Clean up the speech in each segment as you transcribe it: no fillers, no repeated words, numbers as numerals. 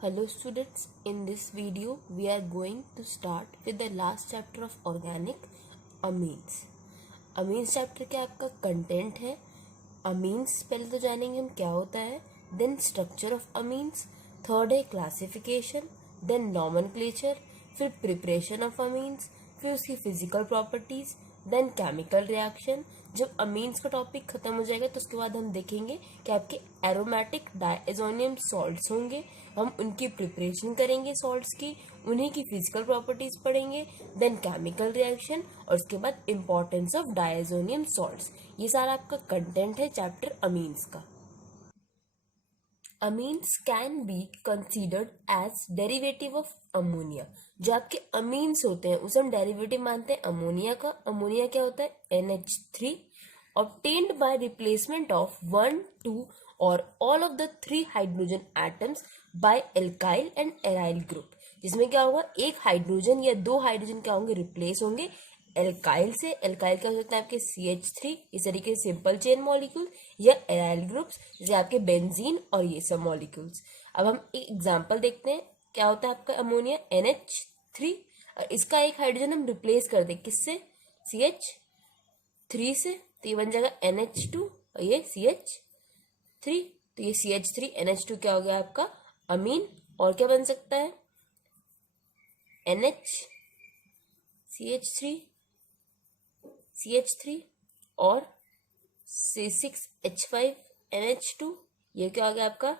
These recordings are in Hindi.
Hello students, in this video we are going to start with the last chapter of organic amines. amines chapter के आपका कंटेंट है. amines पहले तो जानेंगे हम क्या होता है, then structure of amines, third है classification, then nomenclature, फिर preparation of amines, फिर उसकी physical properties, then chemical reaction. जब amines का टॉपिक खत्म हो जाएगा तो उसके बाद हम देखेंगे कि आपके एरोमेटिक डायज़ोनियम सॉल्ट्स होंगे, हम उनकी प्रिपरेशन करेंगे सॉल्ट्स की, उन्हीं की फिजिकल प्रॉपर्टीज पढ़ेंगे, देन केमिकल रिएक्शन और उसके बाद इंपॉर्टेंस ऑफ डायज़ोनियम सॉल्ट्स. ये सारा आपका कंटेंट है चैप्टर अमीन्स का. Amines can be considered as derivative of ammonia. जो आपके अमीन्स होते हैं उसे हम डेरिवेटिव मानते हैं अमोनिया का. अमोनिया क्या होता है? NH3 obtained by replacement of 1, 2 or all of the 3 hydrogen atoms by alkyl and aryl group. जिसमें क्या होगा, एक हाइड्रोजन या दो हाइड्रोजन क्या होंगे, रिप्लेस होंगे एल्काइल से. एल्काइल क्या होता है आपके CH3, इस तरीके से सिंपल चेन मॉलिक्यूल, या एराइल ग्रुप्स जैसे आपके बेंजीन और ये सब मॉलिक्यूल्स. अब हम एक एग्जांपल देखते हैं. क्या होता है आपका अमोनिया? NH3 और इसका एक हाइड्रोजन हम रिप्लेस कर दें किससे? CH3 से, तो ये बन जाएगा NH2 और ये CH3. तो ये CH3 NH2 क्या हो गया आपका अमीन. और क्या बन सकता है? NH CH3 और C6H5 NH2. ये क्या हो गया आपका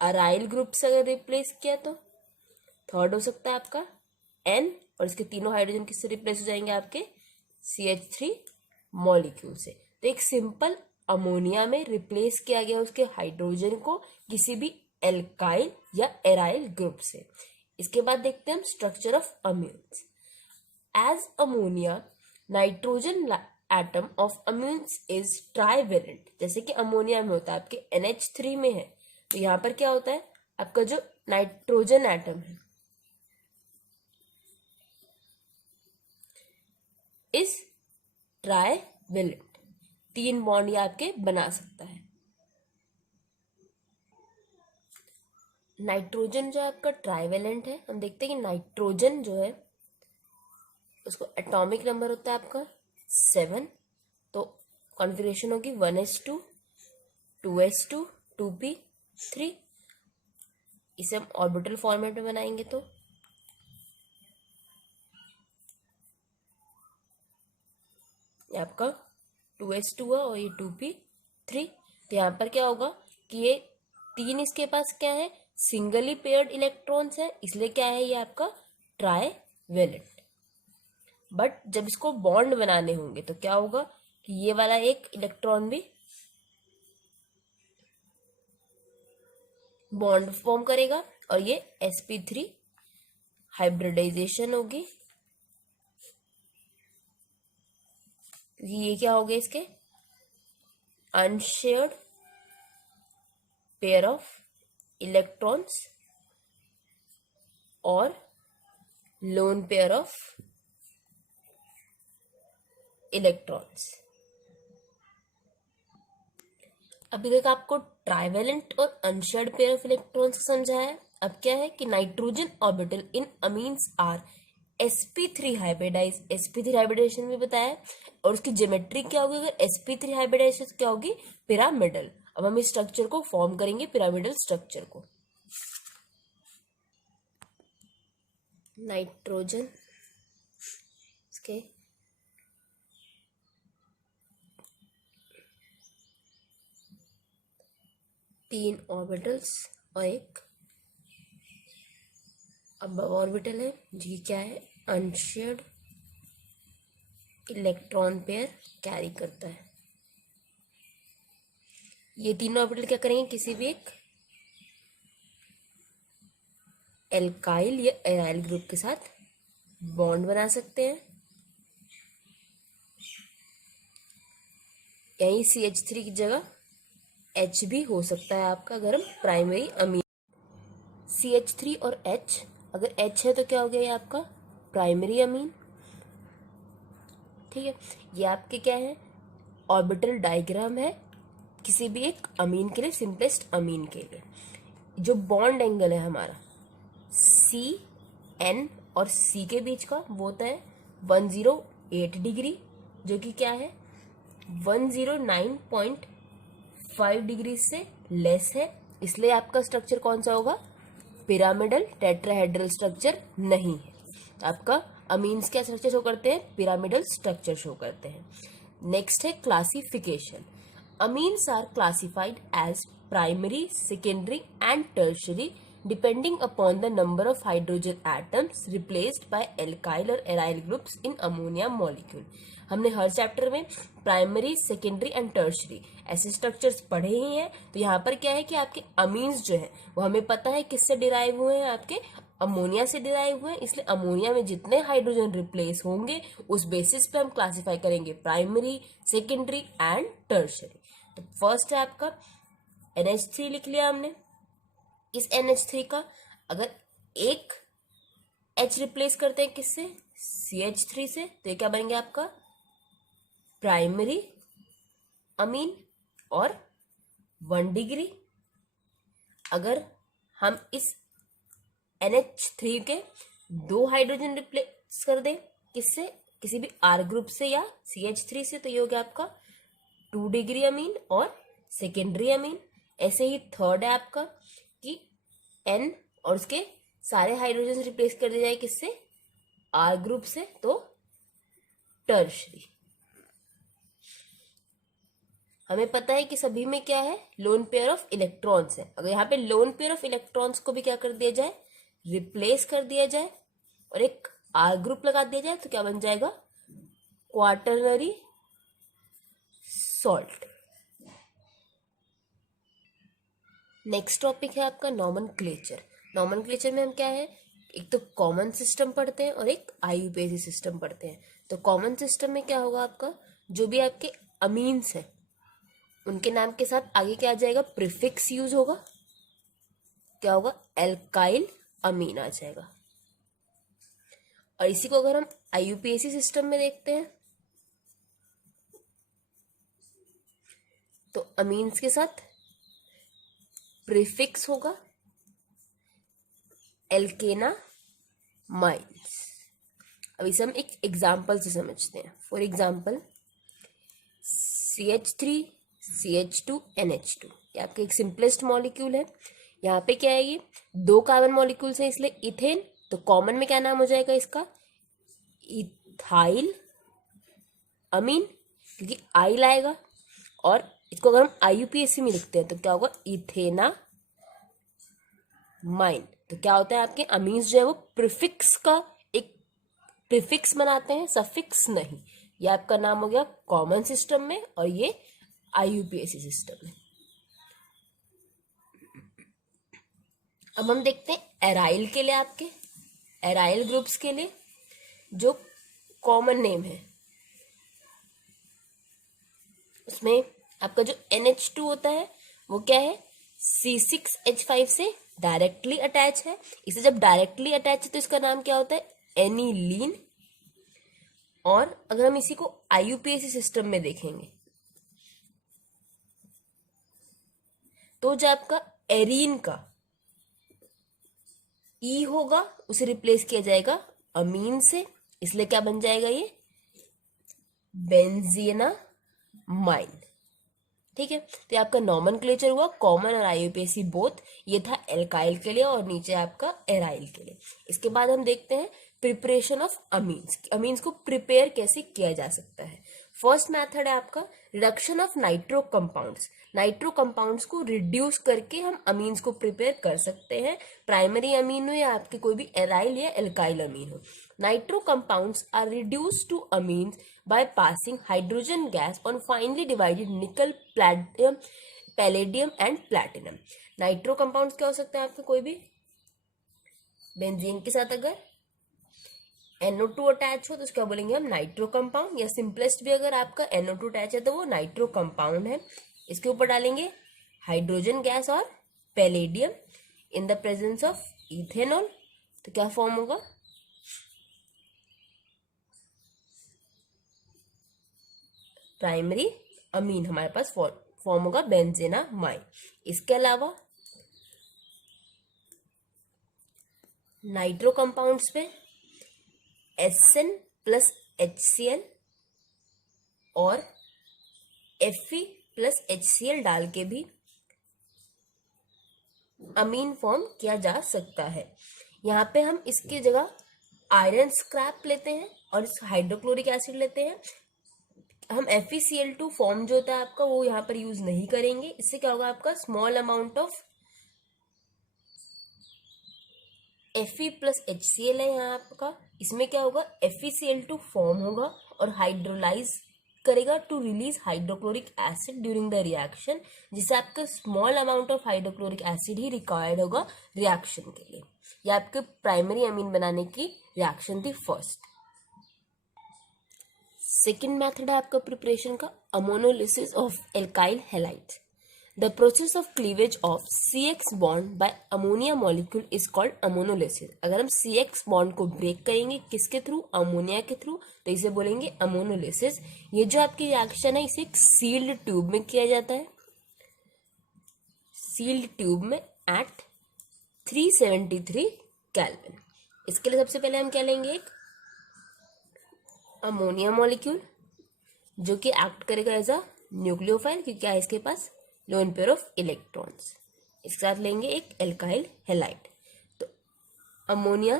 अराइल ग्रुप से अगर रिप्लेस किया तो थर्ड हो सकता है आपका N, और इसके तीनों हाइड्रोजन किससे रिप्लेस हो जाएंगे? आपके CH3 मॉलिक्यूल से. तो एक सिंपल अमोनिया में रिप्लेस किया गया उसके हाइड्रोजन को किसी भी एल्काइल या एराइल ग्रुप से. इसके बाद देखते हैं हम structure of amines. As ammonia nitrogen atom of amines is trivalent. जैसे कि अमोनिया में होता है आपके NH3 में है, तो यहाँ पर क्या होता है आपका जो नाइट्रोजन एटम है इस ट्राइवेलेंट, 3 बॉन्ड ये आपके बना सकता है. नाइट्रोजन जो आपका ट्राइवेलेंट है, हम देखते हैं कि नाइट्रोजन जो है उसको एटॉमिक नंबर होता है आपका 7. तो कॉन्फ़िगरेशन होगी 1s2 2s2 2p3. इसे हम ऑर्बिटल फॉर्मेट में बनाएंगे तो ये आपका 2s2 है और ये 2p3. तो यहाँ पर क्या होगा कि ये 3 इसके पास क्या है, सिंगली पेयर्ड इलेक्ट्रॉन्स है, इसलिए क्या है ये आपका ट्राइवेलेंट. बट जब इसको बॉन्ड बनाने होंगे तो क्या होगा कि ये वाला एक इलेक्ट्रॉन भी बॉन्ड फॉर्म करेगा और ये sp3 हाइब्रिडाइजेशन होगी. ये क्या हो गए इसके अनशेयर्ड पेयर ऑफ इलेक्ट्रॉन्स और लोन पेयर ऑफ इलेक्ट्रॉन्स. अभी तक आपको ट्राइवेलेंट और अनशेयर्ड पेयर ऑफ इलेक्ट्रॉन्स समझाया है. अब क्या है कि nitrogen orbital in amines are sp3 hybridise. sp3 hybridisation भी बताया है और उसकी ज्योमेट्री क्या होगी अगर sp3 हाइब्रिडाइजेशन क्या होगी? पिरामिडल. अब हम इस स्ट्रक्चर को फॉर्म करेंगे, पिरामिडल स्ट्रक्चर को. नाइट्रोजन इसके तीन ऑर्बिटल्स और एक अबव ऑर्बिटल है जी. क्या है? अनशेयर्ड इलेक्ट्रॉन पेयर कैरी करता है. ये तीनों ऑर्बिटल क्या करेंगे, किसी भी एक एल्काइल या एराइल ग्रुप के साथ बॉन्ड बना सकते हैं. यहीं CH3 की जगह H भी हो सकता है आपका अगर हम प्राइमरी अमीन. CH3 और H, अगर H है तो क्या हो गया ये आपका प्राइमरी अमीन. ठीक है, ये आपके क्या है ऑर्बिटल डायग्राम है किसी भी एक अमीन के लिए, सिंपलेस्ट अमीन के लिए. जो बॉन्ड एंगल है हमारा सी एन और सी के बीच का वो होता है 108 डिग्री, जो कि क्या है 109.5 डिग्री से लेस है, इसलिए आपका स्ट्रक्चर कौन सा होगा, पिरामिडल टेट्राहेड्रल स्ट्रक्चर नहीं है। आपका अमीन्स क्या स्ट्रक्चर शो करते हैं, पिरामिडल स्ट्रक्चर शो करते हैं। नेक्स्ट है classification. Amines are classified as primary, secondary and tertiary depending upon the number of hydrogen atoms replaced by alkyl or aryl groups in ammonia molecule। हमने हर चैप्टर में प्राइमरी, सेकेंडरी एंड टर्शरी ऐसे स्ट्रक्चर्स पढ़े ही हैं। तो यहाँ पर क्या है कि आपके अमीन्स जो है वो हमें पता है किससे डिराइव हुए हैं, आपके अमोनिया से डिराइव हुए हैं, इसलिए अमोनिया में जितने हाइड्रोजन रिप्लेस होंगे उस बेसिस पे हम क्लासिफाई करेंगे प्राइमरी, सेकेंडरी एंड टर्शरी। तो फर्स्ट है आपका NH3 लिख लिया हमने। इस NH3 का अगर एक H रिप्लेस करते हैं किससे, CH3 से, तो ये क्या बनेंगे आपका प्राइमरी अमीन और 1 डिग्री। अगर हम इस NH3 के 2 हाइड्रोजन रिप्लेस कर दें किससे, किसी भी R ग्रुप से या CH3 से, तो ये हो गया आपका 2 डिग्री अमीन और सेकेंडरी अमीन। ऐसे ही थर्ड है आपका कि N और उसके सारे हाइड्रोजन रिप्लेस कर दिया जाए किससे, R ग्रुप से, तो टर्शरी। हमें पता है कि सभी में क्या है, लोन पेयर ऑफ इलेक्ट्रॉन्स है। अगर यहाँ पे लोन पेयर ऑफ इलेक्ट्रॉन्स को भी क्या कर दिया जाए, रिप्लेस कर दिया जाए और एक R ग्रुप लगा दिया जाए, तो क्या बन जाएगा, क्वाटरनरी सॉल्ट। नेक्स्ट टॉपिक है आपका नॉमेनक्लेचर। नॉमेनक्लेचर में हम क्या है, एक तो कॉमन सिस्टम पढ़ते हैं और एक IUPAC सिस्टम पढ़ते हैं। तो कॉमन सिस्टम में क्या होगा, आपका जो भी आपके अमीन्स है उनके नाम के साथ आगे क्या आ जाएगा, प्रीफिक्स यूज होगा, क्या होगा, एल्काइल अमीन आ जाएगा। और इसी को अगर हम IUPAC सिस्टम में देखते हैं तो अमीन्स के साथ प्रीफिक्स होगा एल्केना माइन्स। अब इसे हम एक एग्जाम्पल से समझते हैं। For example CH3 CH2 NH2, ये आपका एक सिंपलेस्ट मॉलिक्यूल है। यहाँ पे क्या है, ये 2 कार्बन मॉलिक्यूल्स हैं इसलिए इथेन, तो कॉमन में क्या नाम हो जाएगा इसका, इथाइल अमीन, क्योंकि आइल आएगा। और इसको अगर हम IUPAC में लिखते हैं तो क्या होगा, इथेना माइन। तो क्या होता है, आपके अमीन्स जो है वो प्रीफिक्स का एक प्रीफिक्स बनाते हैं, सफिक्स नहीं। ये आपका नाम हो गया कॉमन सिस्टम में और ये IUPAC सिस्टम में। अब हम देखते हैं एराइल के लिए, आपके एराइल ग्रुप्स के लिए जो कॉमन नेम है उसमें आपका जो NH2 होता है वो क्या है, C6H5 से डायरेक्टली अटैच है। इसे जब डायरेक्टली अटैच है तो इसका नाम क्या होता है, एनिलीन। और अगर हम इसी को IUPAC सिस्टम में देखेंगे तो जो आपका एरीन का E होगा उसे रिप्लेस किया जाएगा अमीन से, इसलिए क्या बन जाएगा, ये बेंजीना माइन। ठीक है, तो ये आपका नॉमेनक्लेचर हुआ कॉमन और IUPAC बोथ। ये था एल्काइल के लिए और नीचे आपका एराइल के लिए। इसके बाद हम देखते हैं प्रिपरेशन ऑफ अमीन्स। अमीन्स को प्रिपेयर कैसे किया जा सकता है। फर्स्ट मेथड है आपका reduction of nitro compounds. Nitro compounds को रिड्यूस करके हम अमीन्स को प्रिपेयर कर सकते हैं, प्राइमरी अमीन हो या आपके कोई भी एराइल या एल्काइल अमीन हो। Nitro compounds are reduced to amines by passing hydrogen gas on finely divided nickel, palladium and platinum। Nitro compounds क्या हो सकते हैं आपके, कोई भी बेंजीन के साथ अगर NO2 अटैच हो तो उसका बोलेंगे हम नाइट्रो कंपाउंड, या सिंपलेस्ट भी अगर आपका NO2 अटैच है तो वो नाइट्रो कंपाउंड है। इसके ऊपर डालेंगे हाइड्रोजन गैस और palladium in the presence of ethanol, तो क्या फॉर्म होगा, प्राइमरी अमीन हमारे पास फॉर्म होगा बेंजीना माइन। इसके अलावा नाइट्रो कंपाउंड्स पे SN प्लस HCl और Fe प्लस HCl डाल के भी अमीन फॉर्म किया जा सकता है। यहाँ पे हम इसकी जगह आयरन स्क्रैप लेते हैं और हाइड्रोक्लोरिक एसिड लेते हैं। हम FeCl2 फॉर्म जो होता है आपका वो यहाँ पर यूज नहीं करेंगे। इससे क्या होगा, आपका small amount of Fe plus HCl है यहाँ आपका, इसमें क्या होगा FeCl2 फॉर्म होगा और हाइड्रोलाइज करेगा to release hydrochloric acid during the reaction, जिससे आपका small amount of hydrochloric acid ही रिक्वायर्ड होगा रिएक्शन के लिए। यह आपके प्राइमरी अमीन बनाने की रिएक्शन थी फर्स्ट। सेकेंड मेथड है आपका प्रिपरेशन का ammonolysis of alkyl halide. The process of cleavage of CX bond by ammonia molecule is called ammonolysis। अगर हम CX bond को ब्रेक करेंगे किसके थ्रू, अमोनिया के थ्रू, तो इसे बोलेंगे अमोनोलिसिस। ये जो आपकी रिएक्शन है इसे एक सील्ड ट्यूब में किया जाता है, सील्ड ट्यूब में एट 373 केल्विन। इसके लिए सबसे पहले हम क्या लेंगे, एक अमोनिया मॉलिक्यूल जो कि एक्ट करेगा एज अ न्यूक्लियोफाइल, क्योंकि क्या है इसके पास लोन पेयर ऑफ इलेक्ट्रॉन्स। इसके साथ लेंगे एक एल्काइल हैलाइड। तो अमोनिया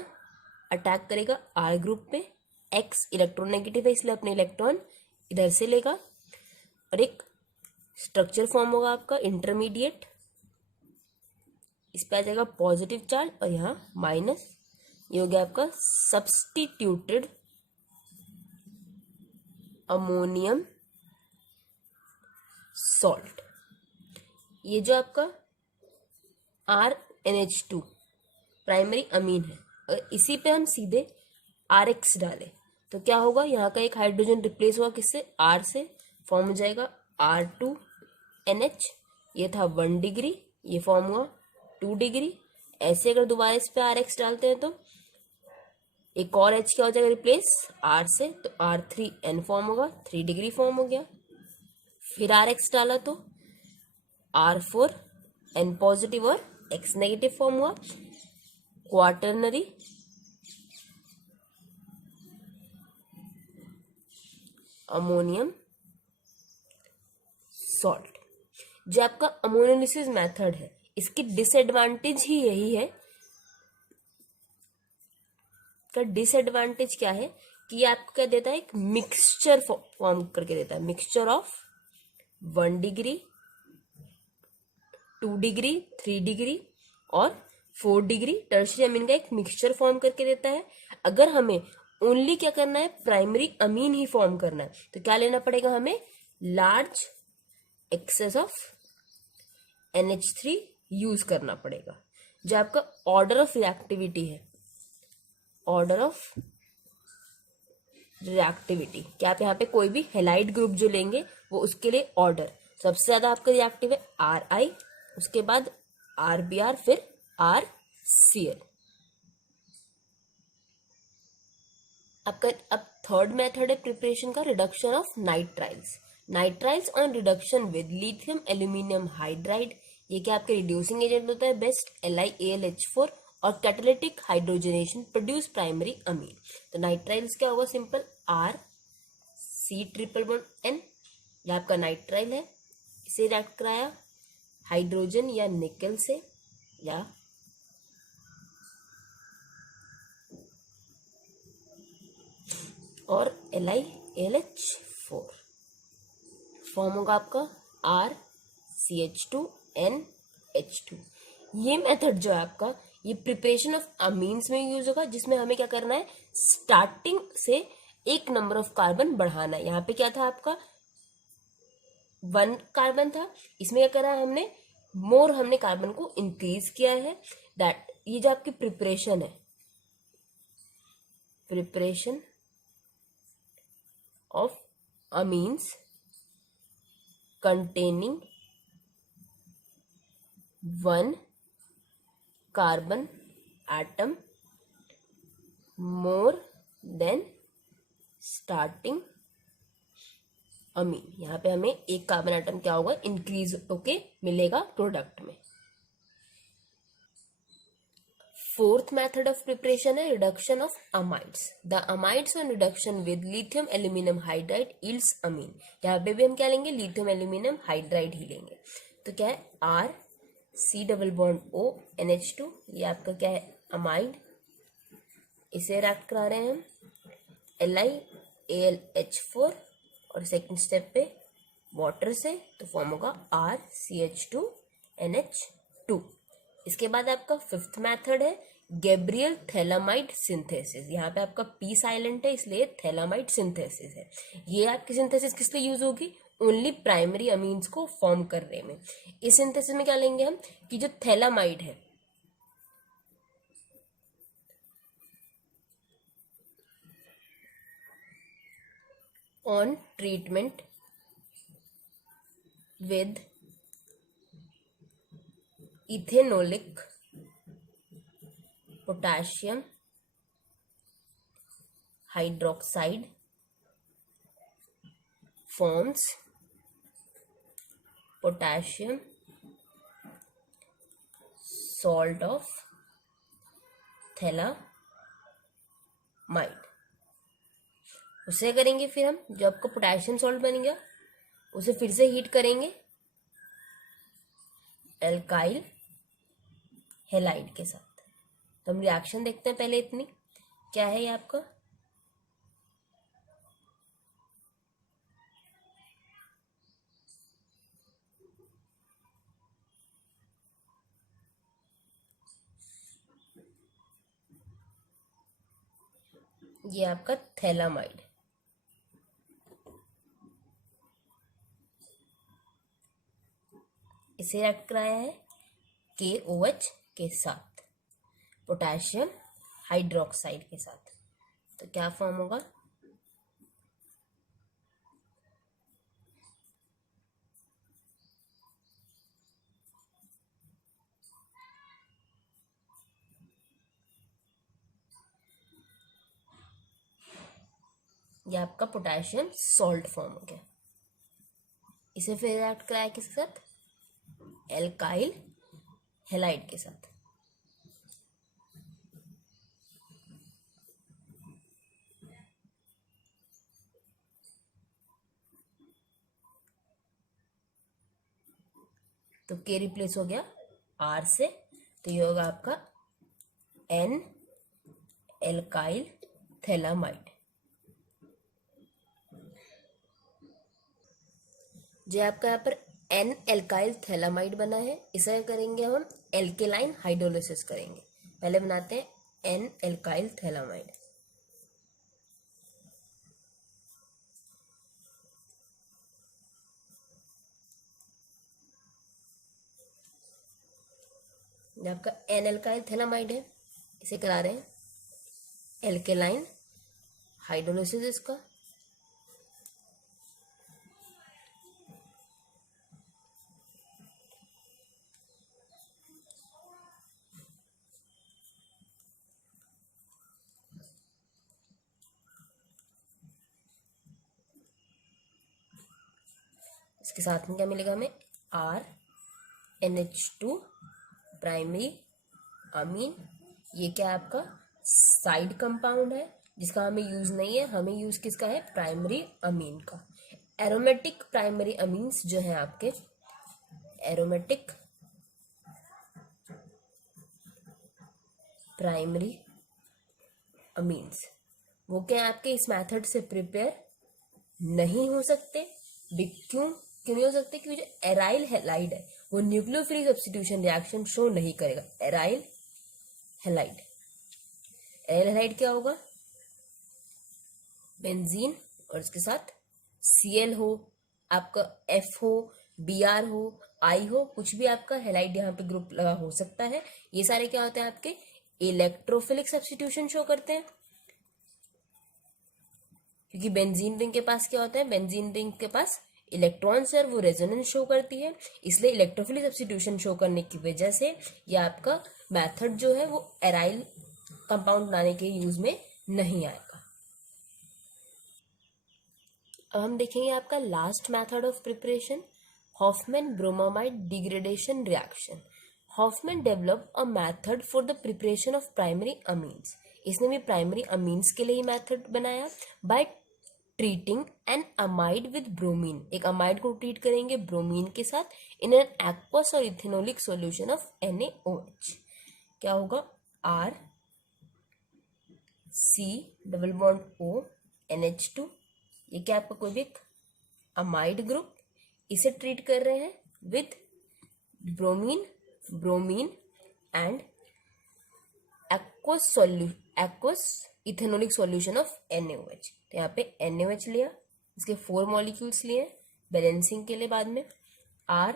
अटैक करेगा R ग्रुप में, X इलेक्ट्रोनेगेटिव है इसलिए अपने इलेक्ट्रॉन इधर से लेगा और एक स्ट्रक्चर फॉर्म होगा आपका इंटरमीडिएट। इस पे आ जाएगा पॉजिटिव चार्ज और यहाँ माइनस। ये हो गया आपका सब्स्टिट्यूटेड अमोनियम सॉल्ट। ये जो आपका RNH2 प्राइमरी अमीन है, अगर इसी पे हम सीधे RX डालें तो क्या होगा, यहाँ का एक हाइड्रोजन रिप्लेस हुआ किससे, R से, फॉर्म हो जाएगा R2NH। ये था 1 डिग्री, ये फॉर्म हुआ 2 डिग्री। ऐसे अगर दोबारा इस पे RX डालते हैं तो एक और H क्या हो जाएगा रिप्लेस R से, तो R3N फॉर्म होगा, 3 डिग्री फॉर्म हो गया। फिर RX डाला तो R4N पॉजिटिव और X नेगेटिव फॉर्म हुआ, क्वाटरनरी अमोनियम सॉल्ट। जो आपका अमोनोलिसिस मेथड है इसकी डिसएडवांटेज ही यही है, का डिसएडवांटेज क्या है कि ये आपको क्या देता है, एक मिक्सचर फॉर्म करके देता है, mixture of 1 degree 2 degree 3 degree और 4 डिग्री टर्शियरी अमीन का एक मिक्सचर फॉर्म करके देता है। अगर हमें ओनली क्या करना है, प्राइमरी अमीन ही फॉर्म करना है, तो क्या लेना पड़ेगा हमें, large access of NH3 use करना पड़ेगा। जो आपका ऑर्डर ऑफ रिएक्टिविटी है, ऑर्डर ऑफ रिएक्टिविटी, क्या आप यहाँ पे कोई भी हेलाइड ग्रुप जो लेंगे वो उसके लिए ऑर्डर, सबसे ज्यादा आपका रिएक्टिव है RI, उसके बाद RBr, फिर RCl। आपका अब थर्ड मेथड है प्रिपरेशन का, reduction of nitriles. Nitriles on reduction with lithium aluminium hydride. ये क्या आपके रिड्यूसिंग एजेंट होता है बेस्ट, LiAlH4 और catalytic hydrogenation produce primary amine. तो नाइट्राइल्स क्या होगा, सिंपल RC�BN, यह आपका नाइट्राइल है, इसे रिएक्ट कराया हाइड्रोजन या निकल से या और LiAlH4 फॉर्म होगा आपका RCH2NH2। ये मेथड जो है आपका, ये प्रिपरेशन ऑफ अमीन्स में यूज होगा, जिसमें हमें क्या करना है, स्टार्टिंग से एक नंबर ऑफ कार्बन बढ़ाना है। यहाँ पे क्या था आपका 1 कार्बन था, इसमें क्या करा है हमने, मोर हमने कार्बन को इंक्रीज किया है। दैट ये जो आपकी प्रिपरेशन है, preparation of amines containing 1 carbon atom more than starting amine। यहाँ पे हमें एक कार्बन एटम क्या होगा, इंक्रीज होके मिलेगा प्रोडक्ट में। फोर्थ मेथड ऑफ प्रिपरेशन है reduction of amides. The amides on reduction with lithium aluminium hydride yields amine. यहाँ पे भी हम क्या लेंगे, लिथियम एल्यूमिनियम हाइड्राइड ही लेंगे. तो क्या है, R C double bond O NH2, ये आपका क्या है, अमाइड. इसे रिएक्ट करा रहे हैं हम LiAlH4 और सेकंड स्टेप पे वाटर से, तो फॉर्म होगा RCH2NH2. इसके बाद आपका फिफ्थ मेथड है गैब्रियल थैलामाइड सिंथेसिस. यहाँ पे आपका पी साइलेंट है इसलिए थैलामाइड सिंथेसिस है. ये आपकी सिंथेसिस किस लिए यूज होगी, ओनली प्राइमरी अमीन्स को फॉर्म करने में. इस सिंथेसिस में क्या लेंगे हम कि जो थैलामाइड है on treatment with ethanolic potassium hydroxide forms potassium salt of phthalimide. उसे करेंगे फिर हम, जो आपका पोटेशियम सॉल्ट बन गया उसे फिर से हीट करेंगे एल्काइल हेलाइड के साथ. तो हम रिएक्शन देखते हैं पहले. इतनी क्या है ये आपका, ये आपका थैलामाइड. इसे रिएक्ट कराया है KOH के साथ, पोटेशियम हाइड्रोक्साइड के साथ. तो क्या फॉर्म होगा, ये आपका पोटेशियम सॉल्ट फॉर्म हो गया. इसे फिर रिएक्ट कराया किसके साथ, एल्काइल हेलाइड के साथ. तो के रिप्लेस हो गया आर से, तो ये होगा आपका N एल्काइल थैलामाइड. जो आपका यहाँ पर N एल्काइल थैलामाइड बना है, इसे करेंगे हम एल्केलाइन हाइड्रोलिसिस करेंगे. पहले बनाते हैं N एल्काइल थैलामाइड. जो आपका N एल्काइल थैलामाइड है, इसे करा रहे हैं एल्केलाइन हाइड्रोलिसिस इसका. इसके साथ में क्या मिलेगा हमें, RNH2 प्राइमरी अमीन. ये क्या आपका साइड कंपाउंड है जिसका हमें यूज नहीं है, हमें यूज किसका है, प्राइमरी अमीन का. एरोमेटिक प्राइमरी अमीन्स जो है आपके, एरोमेटिक प्राइमरी अमीन्स, वो क्या आपके इस मेथड से प्रिपेयर नहीं हो सकते. क्यों नहीं हो सकते, क्योंकि जो एराइल हैलाइड है वो न्यूक्लियोफिलिक सब्स्टिट्यूशन रिएक्शन शो नहीं करेगा. एराइल हैलाइड, एराइल हैलाइड क्या होगा, बेंजीन और इसके साथ Cl हो, आपका F हो, Br हो, I हो, कुछ भी आपका हैलाइड यहाँ पे ग्रुप लगा हो सकता है. ये सारे क्या होते हैं आपके इलेक्ट्रोफिलिक सब्स्टिट्यूशन शो करते हैं. क्योंकि बेंजीन रिंग के पास क्या होता है, बेंजीन रिंग के पास इलेक्ट्रॉन्स है, वो रेजोनेंस शो करती है, इसलिए इलेक्ट्रोफिलिक सब्स्टिट्यूशन शो करने की वजह से ये आपका मेथड जो है वो एराइल कंपाउंड बनाने के यूज में नहीं आएगा. अब हम देखेंगे आपका last method of preparation, Hofmann bromamide degradation reaction. Hofmann develop a method for the preparation of primary amines. इसने भी प्राइमरी अमीन्स के लिए ही मेथड बनाया by treating an amide with bromine. एक अमाइड को ट्रीट करेंगे ब्रोमीन के साथ इन एन एक्वस और इथेनोलिक सॉल्यूशन ऑफ NaOH। क्या होगा? R C double bond O NH2। ये क्या आपका कोई भी अमाइड ग्रुप, इसे ट्रीट कर रहे हैं with bromine and aqueous ethanolic solution of NaOH। तो यहाँ पे NaOH लिया, इसके 4 मॉलिक्यूल्स लिए बैलेंसिंग के लिए। बाद में R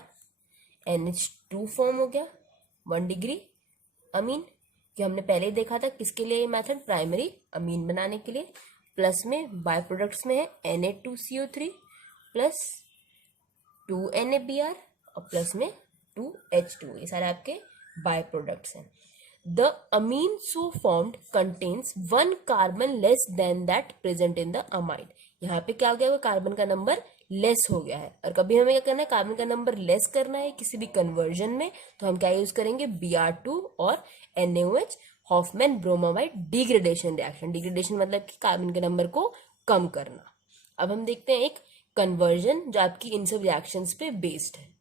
NH2 फॉर्म हो गया 1 डिग्री अमीन, कि हमने पहले ही देखा था किसके लिए ये मेथड, प्राइमरी अमीन बनाने के लिए। प्लस में बाय प्रोडक्ट्स में है Na2CO3 प्लस 2NaBr और प्लस में 2H2। ये सारे आपके बाय प्रोडक्ट्स हैं। The amine so formed contains 1 carbon less than that present in the amide. यहाँ पे क्या हो गया? कार्बन का नंबर लेस हो गया है, और कभी हमें क्या करना है? कार्बन का नंबर लेस करना है किसी भी कन्वर्जन में, तो हम क्या यूज करेंगे? Br2 और NaOH, Hoffmann bromamide degradation reaction. Degradation मतलब कि कार्बन के नंबर को कम करना। अब हम देखते हैं एक कन्वर्जन जो आपकी इन सब रिएक्शंस पे बेस्ड है।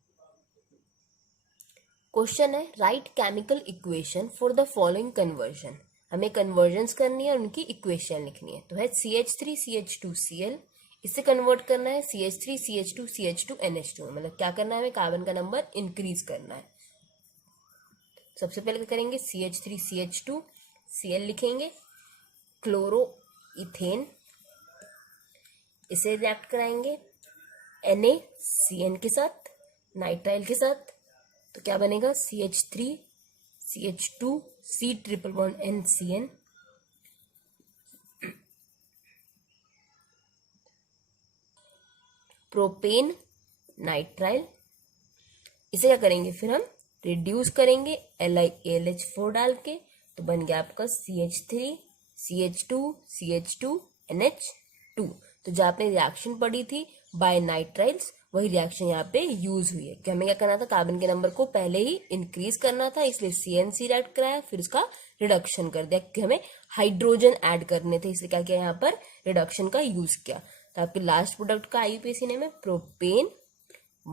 क्वेश्चन है right chemical equation for the following conversion. हमें कन्वर्जन्स करनी है और उनकी इक्वेशन लिखनी है। तो है CH3CH2Cl, इससे कन्वर्ट करना है CH3CH2CH2NH2। मतलब क्या करना है? हमें कार्बन का नंबर इंक्रीज करना है। सबसे पहले क्या करेंगे? CH3CH2Cl लिखेंगे, क्लोरो इथेन, इसे रिएक्ट कराएंगे NaCN के साथ, नाइट्राइल के साथ। तो क्या बनेगा? CH3CH2C triple bond NCN, propane nitrile. इसे क्या करेंगे? फिर हम रिड्यूस करेंगे LiAlH4 डाल के, तो बन गया आपका CH3CH2CH2NH2। तो जो आपने रिएक्शन पढ़ी थी बाय नाइट्राइल्स, वही रिएक्शन यहाँ पे यूज हुई है। कि हमें क्या करना था? कार्बन के नंबर को पहले ही इंक्रीज करना था, इसलिए CNC ऐड कराया, फिर उसका रिडक्शन कर दिया कि हमें हाइड्रोजन ऐड करने थे, इसलिए क्या किया? यहाँ पर रिडक्शन का यूज किया। तो आपके लास्ट प्रोडक्ट का IUPAC नेम है प्रोपेन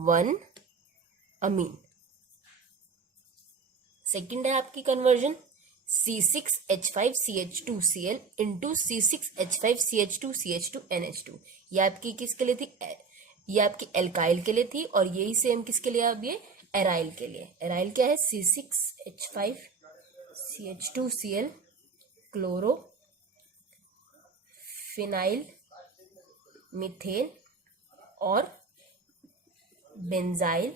1 अमीन। सेकेंड है आपकी कन्वर्जन C6H5CH2Cl इंटू C6H5CH2CH2NH2। ये आपकी किसके लिए थी? ये आपकी एल्काइल के लिए थी, और यही सेम किसके लिए? अब ये एराइल के लिए। एराइल क्या है? C6H5CH2Cl क्लोरो फिनाइल मीथेन और बेंजाइल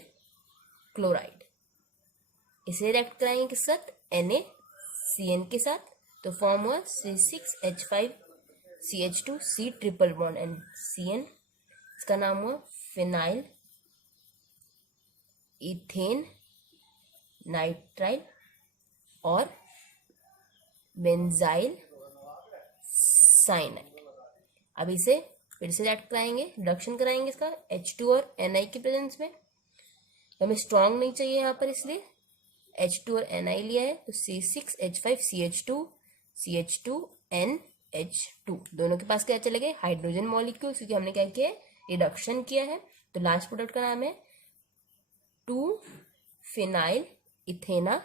क्लोराइड। इसे रिएक्ट कराएंगे किस साथ? NaCN के साथ। तो फॉर्म हुआ C6H5CH2C ट्रिपल बॉन्ड NCN। इसका नाम हुआ फिनाइल इथेन नाइट्राइल और बेंजाइल साइनाइड। अब इसे फिर से रिएक्ट कराएंगे, रिडक्शन कराएंगे इसका H2 और Ni के प्रेजेंस में। हमें स्ट्रॉन्ग नहीं चाहिए यहाँ पर, इसलिए H2 और Ni लिया है। तो C6H5CH2CH2NH2 दोनों के पास क्या चले गए? हाइड्रोजन मॉलिक्यूल, क्योंकि हमने क्या किया है? रिडक्शन किया है। तो लास्ट प्रोडक्ट का नाम है 2 फिनाइल इथेनामाइड।